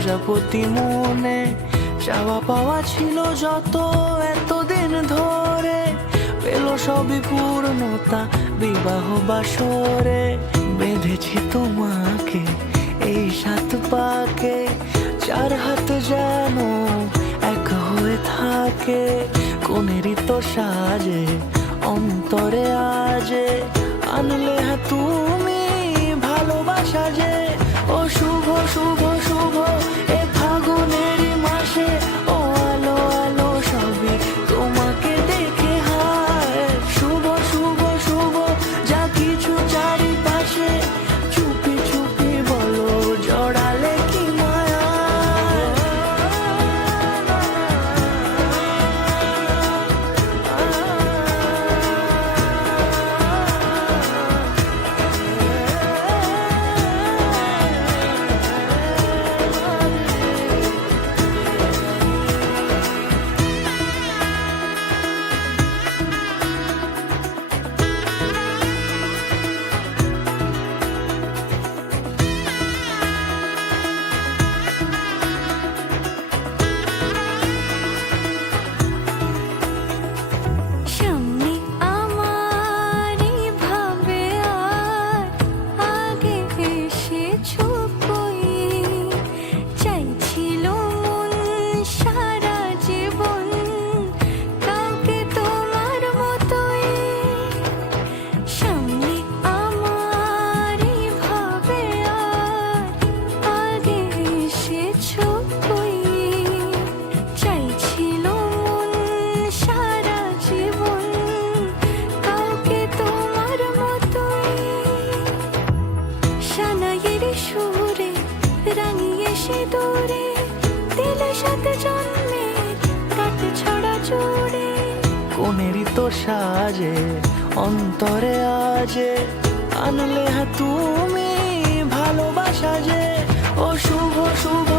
প্রজাপতি মনে চাওয়া পাওয়া ছিল যত এতদিন ধরে, পেল সবই পূর্ণতা বিবাহ বাসরে। বেঁধেছি তোমাকে এই 7 পাকে, 4 হাত যেন এক হয়ে থাকে। কোনেরই তো সাজে অন্তরে আজে, আনলে তুমি ভালোবাসা যে। ও শুভ শুভ শুভ এ ফাগুনেরই মাসে, ও আলো আলো সবই তোমাকে দেখে হায়। শুভ শুভ শুভ যা কিছু চারিপাশে, চুপি চুপি বলো জড়ালে কি মায়া। কোনেরই তো সাজে অন্তরে আজে, আনলে তুমি ভালোবাসা যে। ও শুভ শুভ